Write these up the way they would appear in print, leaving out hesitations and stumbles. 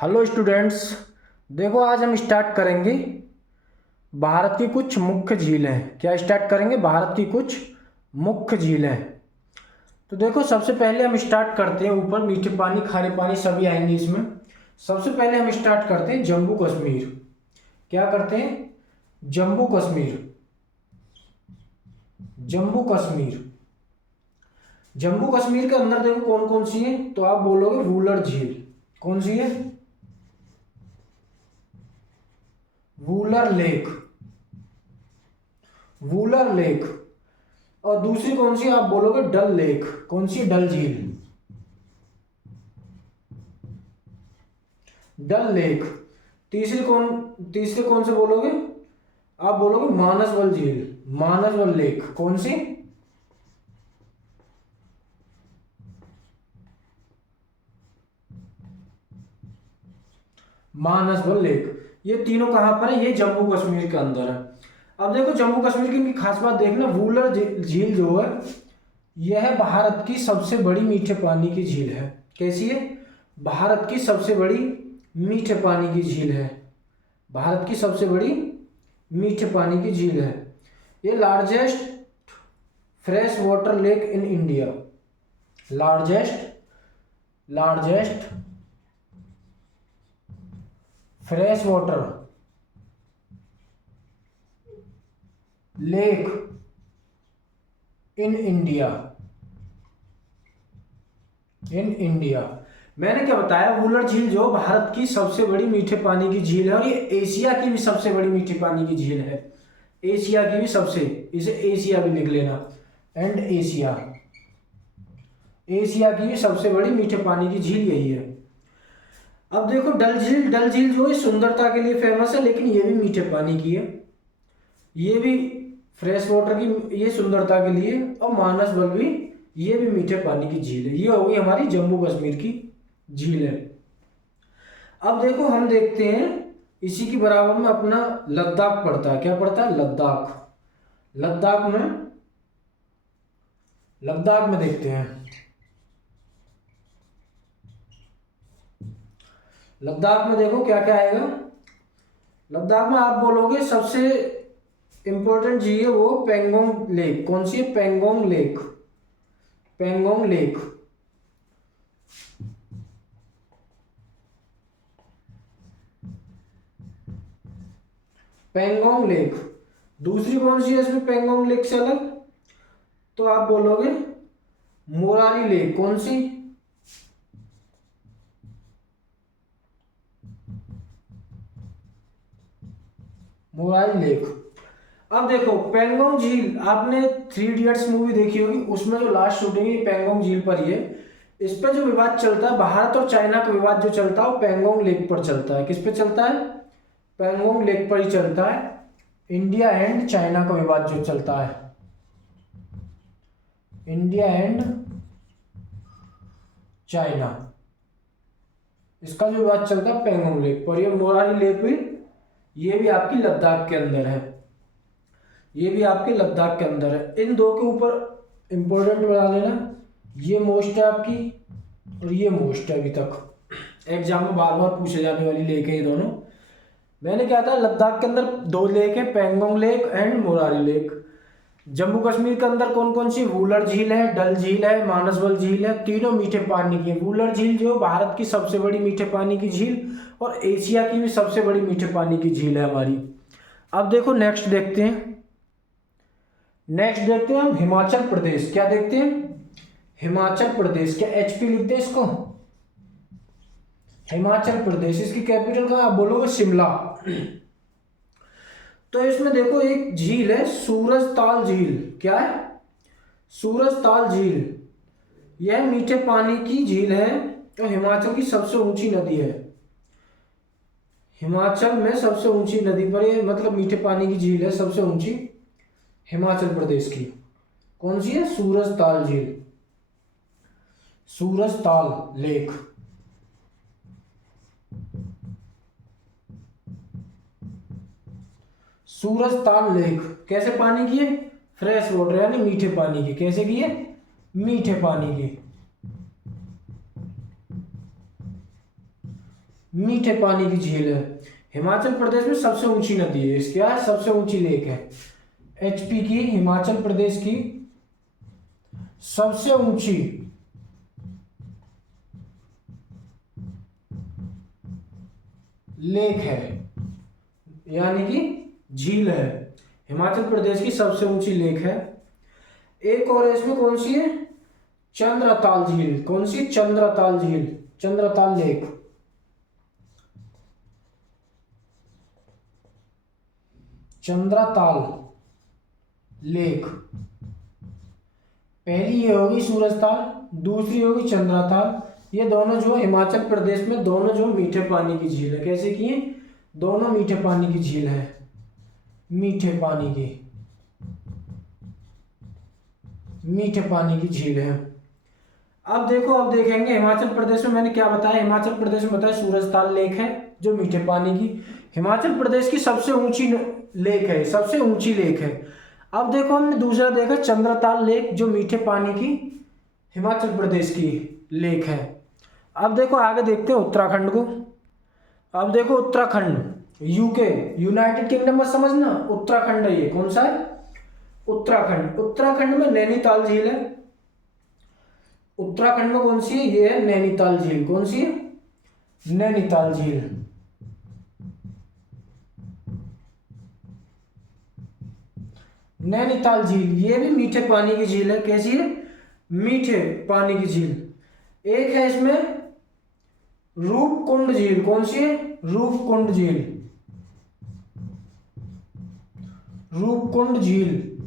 Hello students. देखो आज हम स्टार्ट करेंगे भारत की कुछ मुख्य झीलें। क्या स्टार्ट करेंगे? भारत की कुछ मुख्य झीलें। तो देखो सबसे पहले हम स्टार्ट करते हैं, ऊपर मीठे पानी खारे पानी सभी आएंगे इसमें। सबसे पहले हम स्टार्ट करते हैं जम्मू कश्मीर। क्या करते हैं? जम्मू कश्मीर। जम्मू कश्मीर। जम्मू कश्मीर के अंदर देखो कौन कौन सी है, तो आप बोलोगे वुलर झील। कौन सी है? वुलर लेक। वुलर लेक। और दूसरी कौन सी आप बोलोगे? डल लेक। कौन सी? डल झील। डल लेक। तीसरी कौन से बोलोगे? आप बोलोगे मानसबल झील। मानसबल लेक। कौन सी? मानसबल लेक। ये तीनों कहां पर है? ये जम्मू कश्मीर के अंदर है। अब देखो जम्मू कश्मीर की इनकी खास बात देखना, वुलर झील जो है यह भारत की सबसे बड़ी मीठे पानी की झील है। कैसी है? भारत की सबसे बड़ी मीठे पानी की झील है। भारत की सबसे बड़ी मीठे पानी की झील है। ये largest fresh water lake in India. Largest largest fresh water lake in India. In India. मैंने क्या बताया? वुलर झील जो भारत की सबसे बड़ी मीठे पानी की झील है, और ये एशिया की भी सबसे बड़ी मीठे पानी की झील है। एशिया की भी सबसे, इसे एशिया भी लिख लेना। And Asia. एशिया की भी सबसे बड़ी मीठे पानी की झील यही है। अब देखो डल झील। डल झील जो है सुंदरता के लिए फेमस है, लेकिन ये भी मीठे पानी की है। ये भी फ्रेश वाटर की, ये सुंदरता के लिए। और मानसबल भी, ये भी मीठे पानी की झील है। ये होगी हमारी जम्मू कश्मीर की झील है। अब देखो हम देखते हैं इसी की बराबर में अपना लद्दाख पड़ता है। क्या पड़ता है? लद्दाख। लद्दाख में देखते हैं। लद्दाख में देखो क्या क्या आएगा। लद्दाख में आप बोलोगे सबसे इंपॉर्टेंट झील है वो पेंगोंग लेक। कौन सी है? Pangong lake. Pangong lake. Pangong lake. दूसरी कौन सी है इसमें पेंगोंग लेक से अलग? तो आप बोलोगे मोरारी लेक। कौन सी? मोरारी लेक। अब देखो पेंगोंग झील, आपने थ्री इडियट्स मूवी देखी होगी, उसमें जो लास्ट शूटिंग है पेंगोंग झील पर ही है। इस पे जो विवाद चलता है, भारत और चाइना का विवाद जो चलता है वो पेंगोंग लेक पर चलता है। किस पे चलता है? पेंगोंग लेक पर ही चलता है। इंडिया एंड चाइना का विवाद जो चलता है, इंडिया एंड चाइना, इसका जो विवाद चलता है पेंगोंग लेक पर। ये मोरारी लेक भी, ये भी आपकी लद्दाख के अंदर है। ये भी आपके लद्दाख के अंदर है। इन दो के ऊपर इंपॉर्टेंट बना लेना। ये मोस्ट है आपकी, और ये मोस्ट है। अभी तक एग्जाम में बार बार पूछे जाने वाली लेक है ये दोनों। मैंने क्या था, लद्दाख के अंदर दो लेक है, Pangong lake and Morari lake. Jammu Kashmir के अंदर कौन कौन सी? वुलर झील है, डल झील है, मानसबल झील है। तीनों मीठे पानी की है। वुलर झील जो भारत की सबसे बड़ी मीठे पानी की झील, और एशिया की भी सबसे बड़ी मीठे पानी की झील है हमारी। अब देखो नेक्स्ट देखते हैं। नेक्स्ट देखते हैं हम हिमाचल प्रदेश। क्या देखते हैं? हिमाचल प्रदेश। क्या एचपी लिखते हैं इसको? हिमाचल प्रदेश। इसकी कैपिटल कहाँ? आप बोलोगे शिमला। तो इसमें देखो एक झील है सूरजताल झील। क्या है? सूरजताल झील। यह मीठे पानी की झील है और हिमाचल की सबसे ऊंची नदी है। हिमाचल में सबसे ऊंची नदी पर ये, मतलब मीठे पानी की झील है सबसे ऊंची हिमाचल प्रदेश की। कौन सी है? सूरजताल झील। सूरजताल लेक। सूरजताल लेक कैसे पानी की है? फ्रेश वाटर यानी मीठे पानी की। कैसे की है? मीठे पानी की। मीठे पानी की झील है। हिमाचल प्रदेश में सबसे ऊंची नदी है, इसके क्या है, सबसे ऊंची लेक है। एचपी की, हिमाचल प्रदेश की सबसे ऊंची लेक है, यानी कि झील है, हिमाचल प्रदेश की सबसे ऊंची लेक है। एक और इसमें कौन सी है, चंद्रताल झील। कौन सी, चंद्रताल झील, चंद्रताल लेक। चंद्रताल लेक, पहली ये होगी सूरजताल, दूसरी होगी चंद्रताल। ये दोनों जो हिमाचल प्रदेश में दोनों जो मीठे पानी की झील है। कैसे की है, दोनों मीठे पानी की झील है, मीठे पानी की, मीठे पानी की झील है। अब देखो, अब देखेंगे हिमाचल प्रदेश में मैंने क्या बताया, हिमाचल प्रदेश में बताया सूरजताल लेक है जो मीठे पानी की, हिमाचल प्रदेश की सबसे ऊंची लेक है, सबसे ऊंची लेक है। अब देखो हमने दूसरा देखा चंद्रताल लेक जो मीठे पानी की हिमाचल प्रदेश की लेक है। अब देखो आगे देखते हैं उत्तराखंड को। अब देखो उत्तराखंड, यूके, यूनाइटेड किंगडम में समझना, उत्तराखंड है ये, कौन सा है, उत्तराखंड। उत्तराखंड में नैनीताल झील है। उत्तराखंड में कौन सी है, ये है नैनीताल झील। कौन सी है, नैनीताल झील। नैनीताल झील ये भी मीठे पानी की झील है। कैसी है, मीठे पानी की झील। एक है इसमें रूपकुंड झील। कौन सी है, रूपकुंड झील, रूपकुंड झील,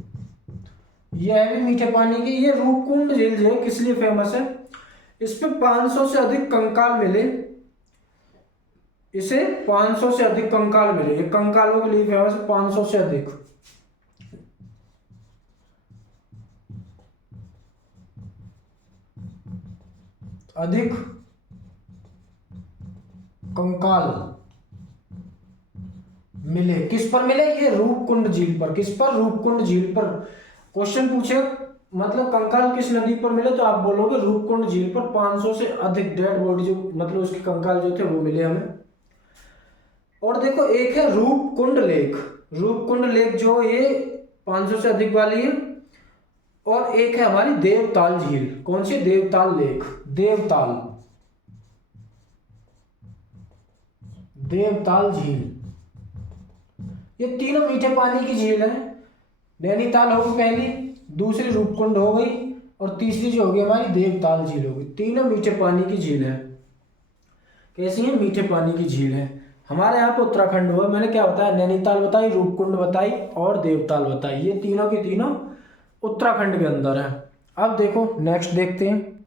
यह भी मीठे पानी की। ये रूपकुंड झील जो है किस लिए फेमस है, इस पे 500 से अधिक कंकाल मिले, इसे 500 से अधिक कंकाल मिले, ये कंकालों के लिए फेमस है, 500 से अधिक। अधिक कंकाल मिले, किस पर मिले, ये रूपकुंड झील पर। किस पर, रूपकुंड झील पर। क्वेश्चन पूछे मतलब कंकाल किस नदी पर मिले, तो आप बोलोगे रूपकुंड झील पर 500 से अधिक डेड बॉडी जो मतलब उसके कंकाल जो थे वो मिले हमें। और देखो एक है रूपकुंड लेक, रूपकुंड लेक जो ये 500 से अधिक वाली है। और एक है हमारी देवताल झील। कौन सी, देवताल लेक, देवताल, देवताल झील। ये तीनों मीठे पानी की झील है। नैनीताल होगी पहली, दूसरी रूपकुंड हो गई, और तीसरी जो होगी हमारी देवताल झील होगी। तीनों मीठे पानी की झील है। कैसी है, मीठे पानी की झील है। हमारे यहाँ पे उत्तराखंड हुआ, मैंने क्या बताया, नैनीताल बताई, रूपकुंड बताई और देवताल बताई। ये तीनों की तीनों उत्तराखंड के अंदर है। अब देखो नेक्स्ट देखते हैं,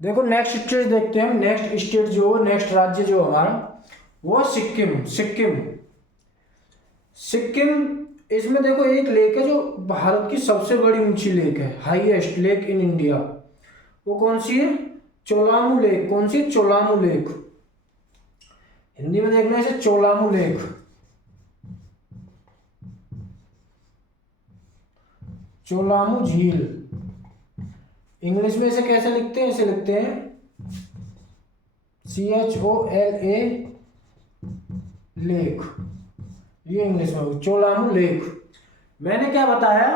देखो नेक्स्ट स्टेट देखते हैं। नेक्स्ट स्टेट जो, नेक्स्ट राज्य जो हमारा वो सिक्किम। सिक्किम, सिक्किम, इसमें देखो एक लेक है जो भारत की सबसे बड़ी ऊंची लेक है, हाईएस्ट लेक इन इंडिया। वो कौन सी है, चोलामू लेक। कौन सी, चोलामू लेक। हिंदी में देखना इसे, चोलामू लेक, चोलामू झील। इंग्लिश में इसे कैसे लिखते हैं, इसे लिखते हैं CHOLA लेक, ये इंग्लिश में चोलामू लेक। मैंने क्या बताया,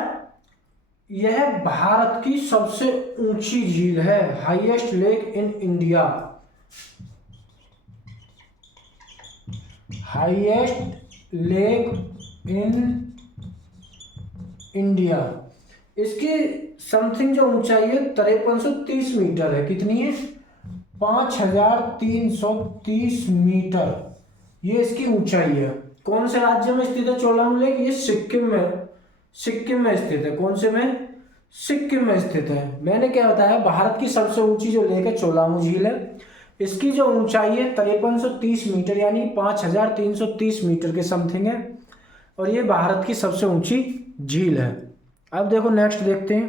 यह भारत की सबसे ऊंची झील है, highest lake in India, highest lake in India. इसकी समथिंग जो ऊंचाई है 5330 मीटर है। कितनी है, 5330 मीटर, ये इसकी ऊंचाई है। कौन से राज्य में स्थित है चोलामू लेक, ये सिक्किम में, सिक्किम में स्थित है। कौन से में, सिक्किम में स्थित है। मैंने क्या बताया, भारत की सबसे ऊंची जो लेक है चोलामू झील है। इसकी जो ऊंचाई है 5330 मीटर, यानी 5330 मीटर के समथिंग है, और ये भारत की सबसे ऊंची झील है। अब देखो नेक्स्ट देखते हैं,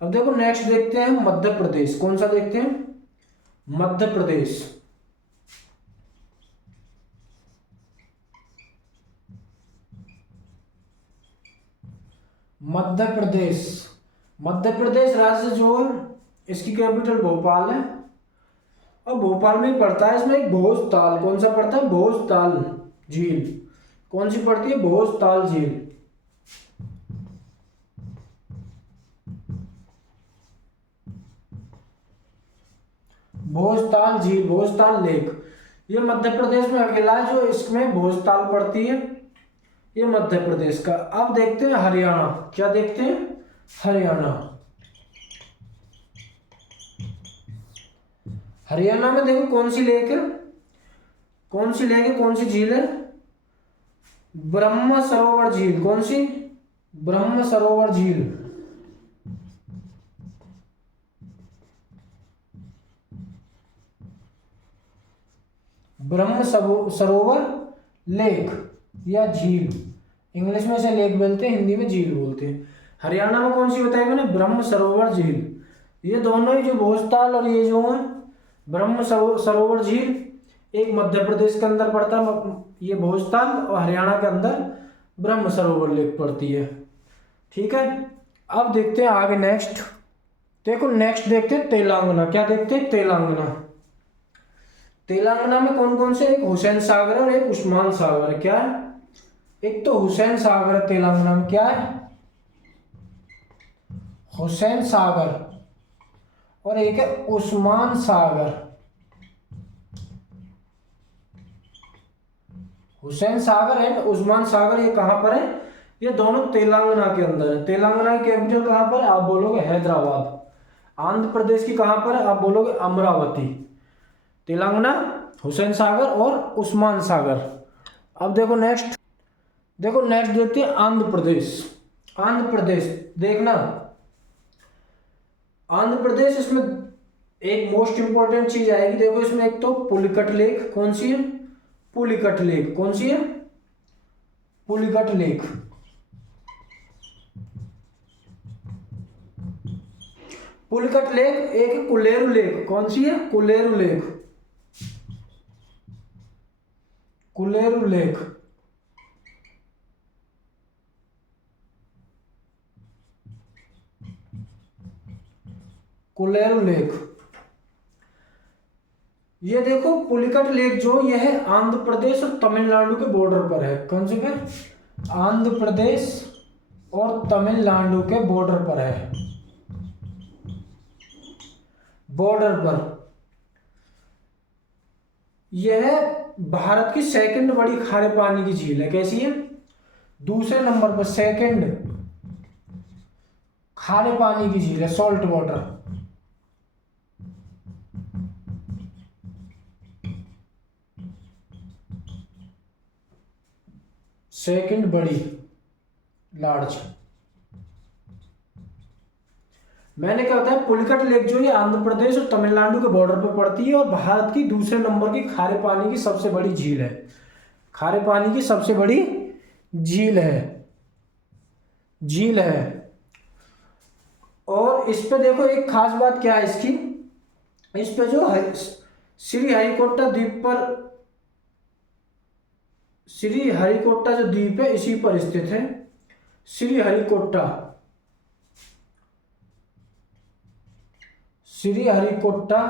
अब देखो नेक्स्ट देखते हैं मध्य प्रदेश। कौन सा देखते हैं, मध्य प्रदेश। मध्य प्रदेश, मध्य प्रदेश राज्य जो है इसकी कैपिटल भोपाल है, और भोपाल में ही पड़ता है। इसमें एक भोजताल, कौन सा पड़ता है, भोजताल झील। कौन सी पड़ती है, भोजताल झील। भोजताल झील, भोजताल लेक, ये मध्य प्रदेश में अकेला है जो इसमें भोजताल पड़ती है, ये मध्य प्रदेश का। अब देखते हैं हरियाणा, क्या देखते हैं, हरियाणा। हरियाणा में देखो कौन सी लेक है, कौन सी लेक है, कौन सी झील है, ब्रह्म सरोवर झील। कौन सी, ब्रह्म सरोवर झील। ब्रह्म सरोवर लेक या झील, इंग्लिश में से लेक बोलते हैं, हिंदी में झील बोलते हैं। हरियाणा में कौन सी बताई मैंने, ब्रह्म सरोवर झील। ये दोनों ही, जो भोजताल और ये जो है ब्रह्म सरोवर झील, एक मध्य प्रदेश के अंदर पड़ता है ये भोजताल, और हरियाणा के अंदर ब्रह्म सरोवर लेक पड़ती है। ठीक है, अब देखते हैं आगे नेक्स्ट। देखो नेक्स्ट देखते हैं तेलंगाना, क्या देखते हैं, तेलंगाना। तेलंगाना में कौन कौन से, एक हुसैन सागर और एक उस्मान सागर है। क्या है, एक तो हुसैन सागर है तेलंगाना में, क्या है, हुसैन सागर, और एक है उस्मान सागर। हुसैन सागर एंड उस्मान सागर, ये कहां पर है, ये दोनों तेलंगाना के अंदर है। तेलंगाना की कैपिटल कहां पर है, आप बोलोगे हैदराबाद। आंध्र प्रदेश की कहां पर है, आप बोलोगे अमरावती। तेलंगाना, हुसैन सागर और उस्मान सागर। अब देखो नेक्स्ट, देखो नेक्स्ट देखते हैं आंध्र प्रदेश। आंध्र प्रदेश देखना, आंध्र प्रदेश, इसमें एक मोस्ट इंपॉर्टेंट चीज आएगी। देखो इसमें एक तो पुलिकट लेक, कौन सी है, पुलिकट लेक। कौन सी है, पुलिकट लेक। पुलिकट लेक, एक कुलेरू लेक। कौन सी है, Kolleru lake, Kolleru lake. Kolleru lake, ये देखो पुलिकट लेक जो ये है आंध्र प्रदेश और तमिलनाडु के बॉर्डर पर है। कौन से पे, आंध्र प्रदेश और तमिलनाडु के बॉर्डर पर है, बॉर्डर पर। यह भारत की सेकंड बड़ी खारे पानी की झील है। कैसी है, दूसरे नंबर पर सेकंड खारे पानी की झील है, सॉल्ट वाटर। सेकंड बड़ी, लार्ज। मैंने क्या होता है, पुलिकट लेक जो है आंध्र प्रदेश और तमिलनाडु के बॉर्डर पर पड़ती है और भारत की दूसरे नंबर की खारे पानी की सबसे बड़ी झील है। खारे पानी की सबसे बड़ी झील है, झील है। और इस पे देखो एक खास बात क्या है इसकी, इस पे जो है श्री हरिकोटा द्वीप पर, श्री हरिकोटा जो द्वीप है इसी पर स्थित है। श्री हरिकोटा, श्री हरिकोटा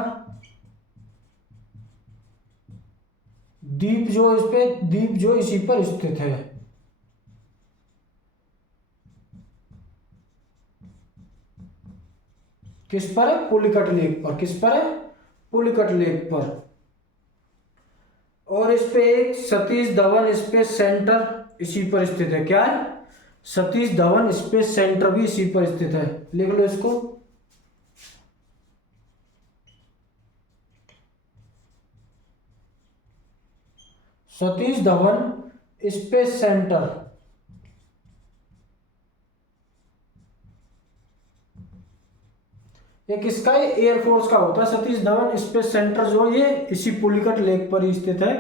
द्वीप जो, इस पे द्वीप जो इसी पर स्थित है। किस पर है, पुलिकट लेक पर। किस पर है, पुलिकट लेक पर। और इस पे एक सतीश धवन स्पेस सेंटर इसी पर स्थित है। क्या है, सतीश धवन स्पेस सेंटर भी इसी पर स्थित है। लिख लो इसको, सतीश धवन स्पेस सेंटर। एक इसका एयरफोर्स का होता है सतीश धवन स्पेस सेंटर, जो ये इसी पुलिकट लेक पर ही स्थित है।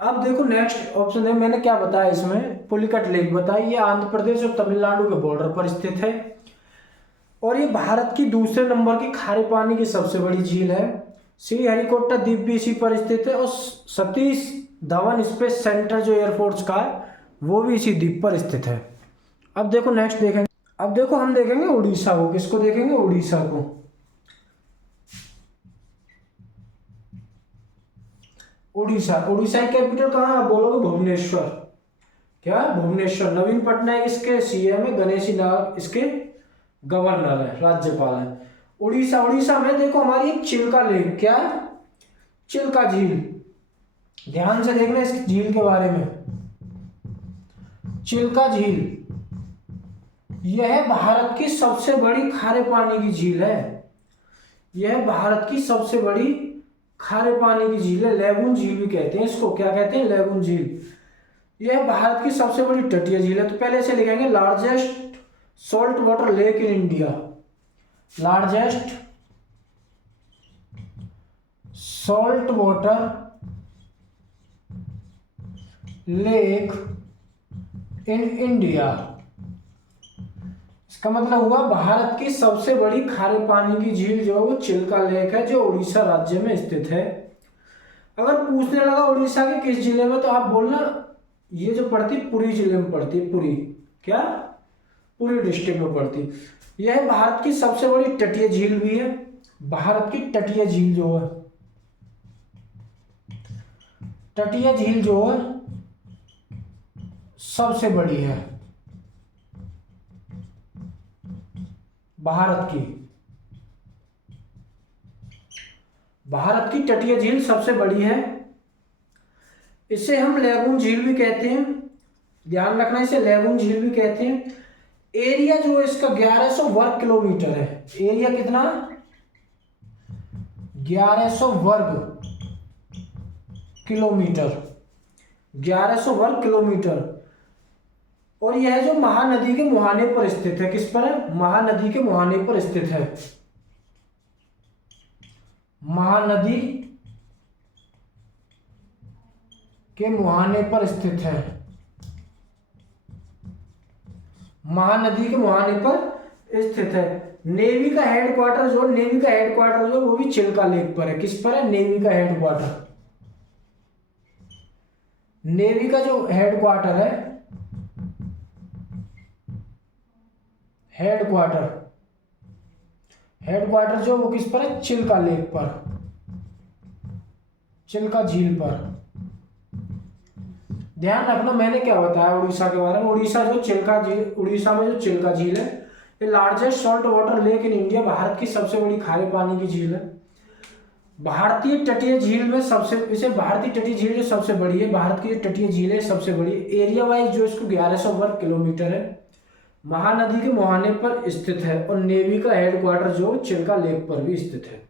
अब देखो नेक्स्ट ऑप्शन है, मैंने क्या बताया इसमें, पुलिकट लेक बताई, ये आंध्र प्रदेश और तमिलनाडु के बॉर्डर पर स्थित है और ये भारत की दूसरे नंबर की खारे पानी की सबसे बड़ी झील है। श्री हरिकोटा द्वीप भी इसी पर स्थित है और सतीश धवन स्पेस सेंटर जो एयरफोर्स का है वो भी इसी द्वीप पर स्थित है। अब देखो नेक्स्ट देखेंगे, अब देखो हम देखेंगे उड़ीसा को। किसको देखेंगे, उड़ीसा को। उड़ीसा। उड़ीसा की कैपिटल कहाँ है? आप बोलोगे भुवनेश्वर। क्या? भुवनेश्वर। नवीन पटनायक इसके सीएम है, गणेशी लाल इसके गवर्नर है, राज्यपाल है। उड़ीसा। उड़ीसा में देखो हमारी एक चिल्का लेक, क्या है? चिल्का झील। ध्यान से देखना इस झील के बारे में। चिल्का झील यह भारत की सबसे बड़ी खारे पानी की झील है। यह भारत की सबसे बड़ी खारे पानी की झील है। लेगून झील भी कहते हैं इसको। क्या कहते हैं? लेगून झील। यह भारत की सबसे बड़ी तटीय झील है। तो पहले से लिखेंगे largest salt water lake in India. Largest salt water lake in India. इसका मतलब हुआ भारत की सबसे बड़ी खारे पानी की झील जो है वो चिल्का लेक है, जो उड़ीसा राज्य में स्थित है। अगर पूछने लगा उड़ीसा के किस जिले में, तो आप बोलना ये जो पड़ती पुरी जिले में पड़ती है। पुरी। क्या? पुरी डिस्ट्रिक्ट में पड़ती। यह भारत की सबसे बड़ी तटीय झील भी है। भारत की तटीय झील जो है, तटीय झील जो है सबसे बड़ी है भारत की। भारत की तटीय झील सबसे बड़ी है। इसे हम लेगून झील भी कहते हैं। ध्यान रखना, इसे लेगून झील भी कहते हैं। एरिया जो है इसका 1100 वर्ग किलोमीटर है। एरिया कितना? 1100 वर्ग किलोमीटर। 1100 वर्ग किलोमीटर। और यह जो महानदी के मुहाने पर स्थित है। किस पर है? महानदी के मुहाने पर स्थित है। महानदी के मुहाने पर स्थित है। महानदी के मुहाने पर स्थित है। नेवी का हेडक्वार्टर जो वो भी चिल्का लेक पर है। किस पर है? नेवी का हेडक्वार्टर। नेवी का जो हेडक्वार्टर है, हेडक्वार्टर जो वो किस पर है? चिल्का लेक पर, चिल्का झील पर। ध्यान रखना मैंने क्या बताया उड़ीसा के बारे में। उड़ीसा में जो चिल्का झील है, ये largest salt water lake in India, Bharat की सबसे बड़ी खारे पानी की झील है। भारतीय तटीय झील में भारतीय तटीय झील जो सबसे बड़ी है, भारत की जो तटीय झील है सबसे बड़ी। एरिया वाइज जो इसको 1100 वर्ग किलोमीटर है। महानदी के मुहाने पर स्थित है। और नेवी का हेडक्वार्टर जो चिल्का लेक पर भी स्थित है।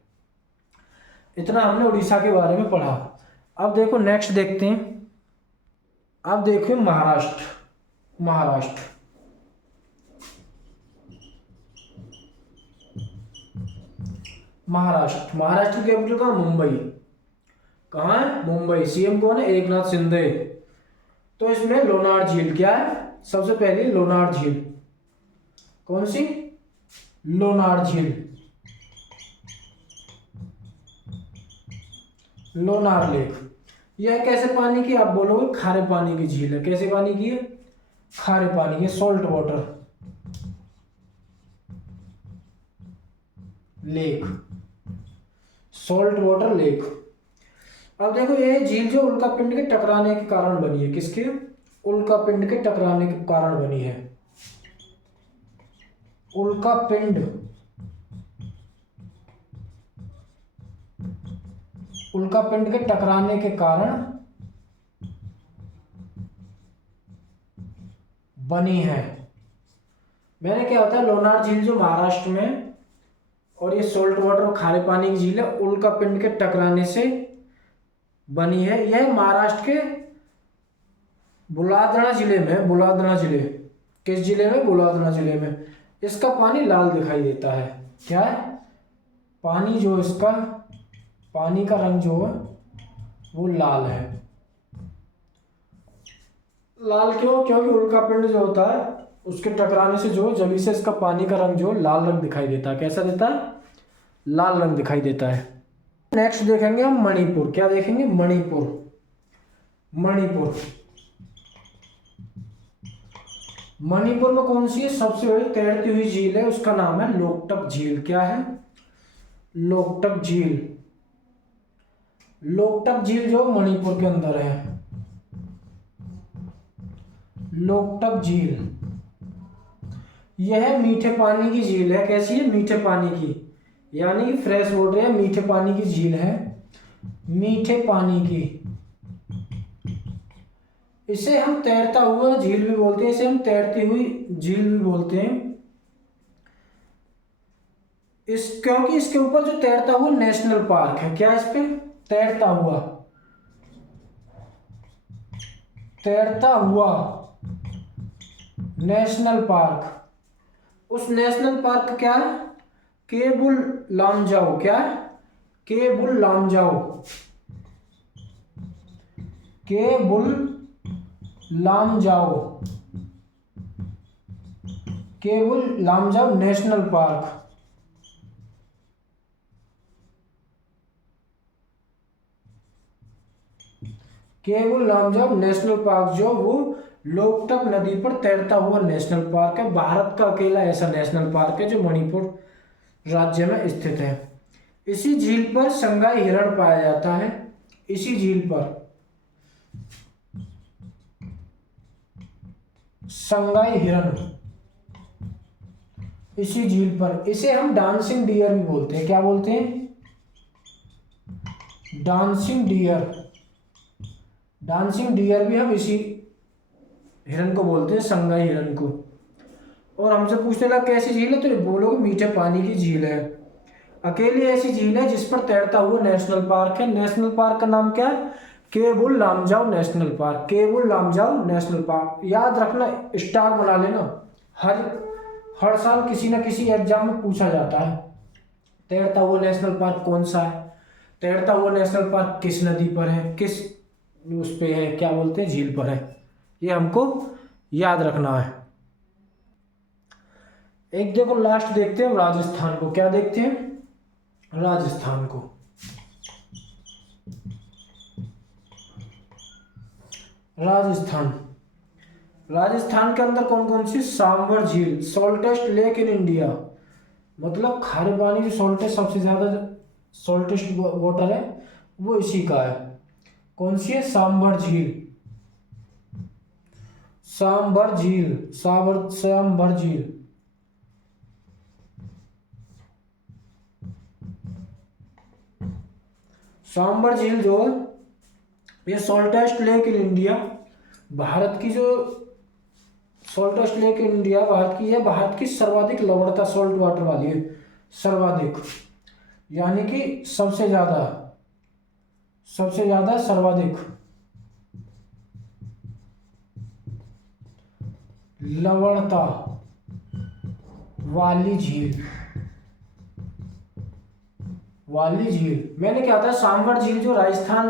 इतना हमने उड़ीसा के बारे में पढ़ा। अब देखो नेक्स्ट देखते हैं। अब देखो महाराष्ट्र। महाराष्ट्र की कैपिटल कहाँ? मुंबई। कहाँ है? मुंबई। सीएम कौन है? एकनाथ शिंदे। तो इसमें लोनार झील क्या है? सबसे पहले लोनार झील। कौन सी? लोनार झील। लोनार लेक। यह कैसे पानी की? आप बोलोगे खारे पानी की झील है। कैसे पानी की है? खारे पानी की, salt water lake, salt water lake. अब देखो यह झील जो उल्कापिंड के टकराने के कारण बनी है। किसके? उल्कापिंड के टकराने के कारण बनी है। उल्कापिंड के टकराने के कारण बनी है। मैंने क्या होता है, लोनार झील जो महाराष्ट्र में, और ये सॉल्ट वाटर और खारे पानी की झील है, उल्कापिंड के टकराने से बनी है। यह महाराष्ट्र के बुलढाणा जिले में, किस जिले में? बुलढाणा जिले में। इसका पानी लाल दिखाई देता है। क्या है? पानी जो इसका, पानी का रंग जो है वो लाल है। लाल क्यों? क्योंकि उल्कापिंड जो होता है उसके टकराने से जो जमी से इसका पानी का रंग जो लाल रंग दिखाई देता है। कैसा देता है? लाल रंग दिखाई देता है। नेक्स्ट देखेंगे हम मणिपुर। क्या देखेंगे? मणिपुर में कौन सी है सबसे बड़ी तैरती हुई झील है? उसका नाम है लोकटक झील। क्या है? लोकटक झील। लोकटक झील जो मणिपुर के अंदर है, लोकटक झील यह मीठे पानी की झील है। कैसी है? मीठे पानी की, यानी कि फ्रेश वाटर है, मीठे पानी की झील है, मीठे पानी की। इसे हम तैरता हुआ झील भी बोलते हैं, इसे हम तैरती हुई झील भी बोलते हैं। क्योंकि इसके ऊपर जो तैरता हुआ नेशनल पार्क है, क्या इस पे तैरता हुआ, तैरता हुआ नेशनल पार्क। उस नेशनल पार्क का क्या है? केबुल लामजाओ। क्या है? Keibul Lamjao, Keibul Lamjao, Keibul Lamjao national park. Keibul Lamjao national park जो वो लोकटक नदी पर तैरता हुआ नेशनल पार्क है। भारत का अकेला ऐसा नेशनल पार्क है जो मणिपुर राज्य में स्थित है। इसी झील पर संगाई हिरण पाया जाता है। इसी झील पर संगाई हिरण, इसी झील पर। इसे हम डांसिंग डियर भी बोलते हैं। क्या बोलते हैं? Dancing dear. डांसिंग डियर भी हम इसी हिरन को बोलते हैं, संगाई हिरन को। और हमसे पूछने लगा कैसी झील है, तो बोलोगे मीठे पानी की झील है। अकेली ऐसी झील है जिस पर तैरता हुआ नेशनल पार्क है। नेशनल पार्क का नाम क्या है? Keibul Lamjao national park. Keibul Lamjao national park याद रखना, स्टार बना लेना। हर साल किसी न किसी एग्जाम में पूछा जाता है। तैरता हुआ नेशनल पार्क कौन सा है, तैरता हुआ नेशनल पार्क किस नदी पर है, किस उस पे है, क्या बोलते हैं, झील पर है। ये हमको याद रखना है। एक देखो लास्ट देखते हैं राजस्थान को। क्या देखते हैं? राजस्थान को। राजस्थान, राजस्थान के अंदर कौन कौन सी? सांबर झील, सॉल्टेस्ट लेक इन इंडिया, मतलब खारे पानी की सॉल्टेस्ट, सबसे ज्यादा सॉल्टेस्ट वाटर है वो इसी का है। कौन सी है? सांबर झील, सांबर झील, सांबर झील। सांबर झील जो है ये सॉल्टेस्ट लेक इन इंडिया, भारत की जो सॉल्टेस्ट लेक इन इंडिया भारत की है, भारत की सर्वाधिक लवणता सॉल्ट वाटर वाली है, सर्वाधिक, यानी कि सबसे ज्यादा, सबसे ज्यादा सर्वाधिक लवणता वाली झील, वाली झील। मैंने क्या था, सांबर झील जो राजस्थान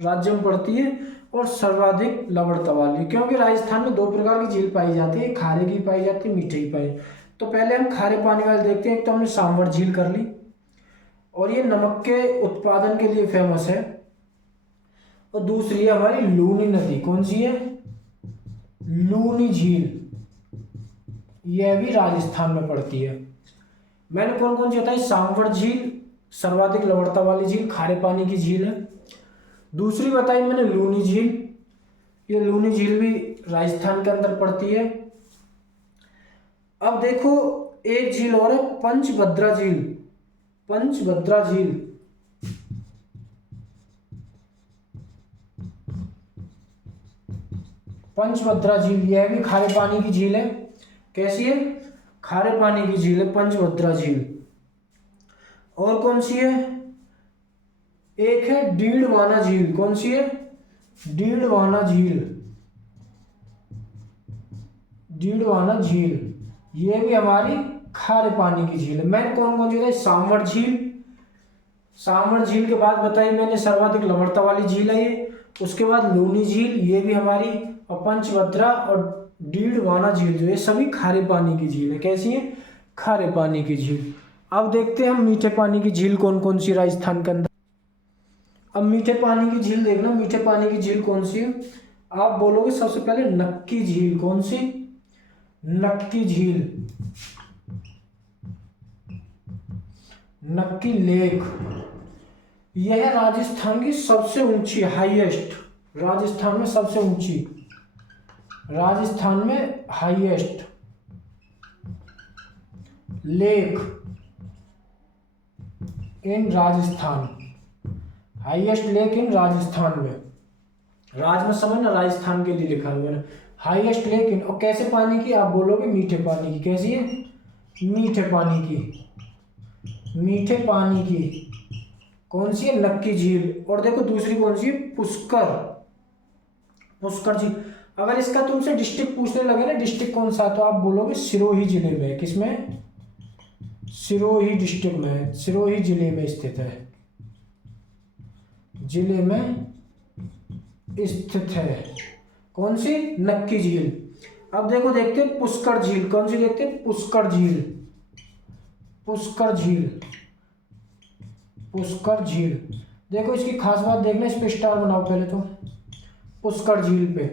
राज्य में पड़ती है और सर्वाधिक लवणता वाली, क्योंकि राजस्थान में दो प्रकार की झील पाई जाती है, खारे की पाई जाती है, मीठे की पाई। तो पहले हम खारे पानी वाले देखते हैं। एक तो हमने सांबर झील कर ली, और ये नमक के उत्पादन के लिए फेमस है। और दूसरी है हमारी लूनी नदी। कौन सी है? लूनी झील, यह भी राजस्थान में पड़ती है। मैंने कौन कौन सी बताई? सांबर झील सर्वाधिक लवणता वाली झील, खारे पानी की झील है। दूसरी बताई मैंने लूनी झील, ये लूनी झील भी राजस्थान के अंदर पड़ती है। अब देखो एक झील और है, पंचभद्रा झील, पंचभद्रा झील। पंचभद्रा झील यह भी खारे पानी की झील है। कैसी है? खारे पानी की झील है पंचभद्रा झील। और कौन सी है? एक है डीडवाना झील। कौन सी है? डीडवाना झील, डीडवाना झील, ये भी हमारी खारे पानी की झील है। मैंने कौन कौन सी बताई? सांबर झील, सांबर झील के बाद बताई मैंने सर्वाधिक लवणता वाली झील है ये। उसके बाद लूनी झील, ये भी हमारी, और पंचभद्रा और डीडवाना झील जो ये सभी खारे पानी की झील है। कैसी है? खारे पानी की झील। अब देखते हैं हम मीठे पानी की झील कौन कौन सी राजस्थान के अंदर। अब मीठे पानी की झील देखना, मीठे पानी की झील कौन सी है? आप बोलोगे सबसे पहले नक्की झील। कौन सी? नक्की झील, नक्की लेक, यह है राजस्थान की सबसे ऊंची, हाईएस्ट, राजस्थान में सबसे ऊंची, राजस्थान में highest lake in Rajasthan, highest lake in Rajasthan में, राज में समझना, राजस्थान के लिए लिखा है मैंने, हाईएस्ट लेक इन। और कैसे पानी की, आप बोलोगे मीठे पानी की। कैसी है? मीठे पानी की, मीठे पानी की। कौन सी है? नक्की झील। और देखो दूसरी कौन सी है? पुष्कर, पुष्कर झील। अगर इसका तुमसे डिस्ट्रिक्ट पूछने लगे ना, डिस्ट्रिक्ट कौन सा, तो आप बोलोगे सिरोही जिले में। किसमें? सिरोही डिस्ट्रिक्ट में, सिरोही जिले में स्थित है, जिले में स्थित है। कौन सी? नक्की झील। अब देखो देखते हैं पुष्कर झील। कौन सी देखते हैं? पुष्कर झील, पुष्कर झील, पुष्कर झील। देखो इसकी खास बात देखना, इस पे स्टार बनाओ पहले तो, पुष्कर झील पे।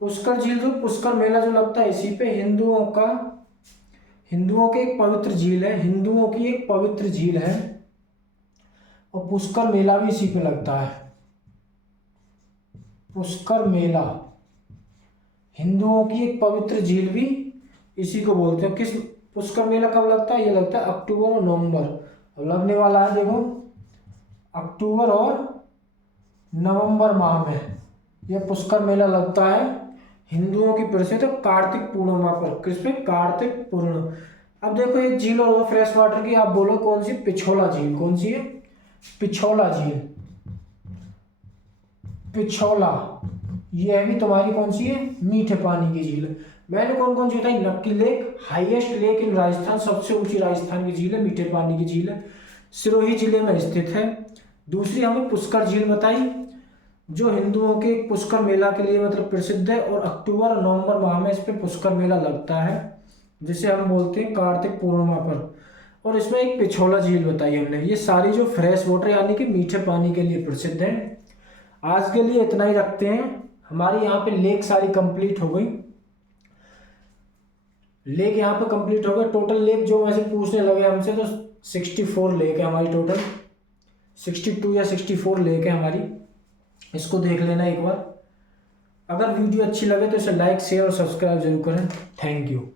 पुष्कर झील जो पुष्कर मेला जो लगता है, इसी पे हिंदुओं का, हिंदुओं की एक पवित्र झील है, हिंदुओं की एक पवित्र झील है, और पुष्कर मेला भी इसी पे लगता है। पुष्कर मेला, हिंदुओं की एक पवित्र झील भी इसी को बोलते हैं। किस, पुष्कर मेला कब लगता है? ये लगता है अक्टूबर और नवंबर, और लगने वाला है देखो अक्टूबर और नवंबर माह में यह पुष्कर मेला लगता है। हिंदुओं की प्रसिद्ध कार्तिक पूर्णिमा पर। किस पे? कार्तिक पूर्णिमा। अब देखो एक झील और फ्रेश वाटर की, आप बोलो कौन सी? पिछोला झील। कौन सी है? पिछोला झील, पिछोला। यह भी तुम्हारी कौन सी है? मीठे पानी की झील है। मैंने कौन कौन सी बताई? नक्की lake, highest lake in Rajasthan, सबसे ऊंची राजस्थान की झील है, मीठे पानी की झील है, सिरोही जिले में स्थित है। दूसरी हमें पुष्कर झील बताई, जो हिंदुओं के पुष्कर मेला के लिए मतलब प्रसिद्ध है, और अक्टूबर और नवंबर माह में इस पे पुष्कर मेला लगता है, जिसे हम बोलते हैं कार्तिक पूर्णिमा पर। और इसमें एक पिछोला झील बताई हमने। ये सारी जो फ्रेश वाटर यानी कि मीठे पानी के लिए प्रसिद्ध है। आज के लिए इतना ही रखते हैं। हमारी यहाँ पे लेक सारी कंप्लीट हो गई, लेक यहाँ पे कंप्लीट हो गए। टोटल लेक जो वैसे पूछने लगे हमसे, तो 64 लेक है हमारी टोटल, 62 या 64 लेक है हमारी। इसको देख लेना एक बार। अगर वीडियो अच्छी लगे तो इसे लाइक, शेयर और सब्सक्राइब जरूर करें। Thank you.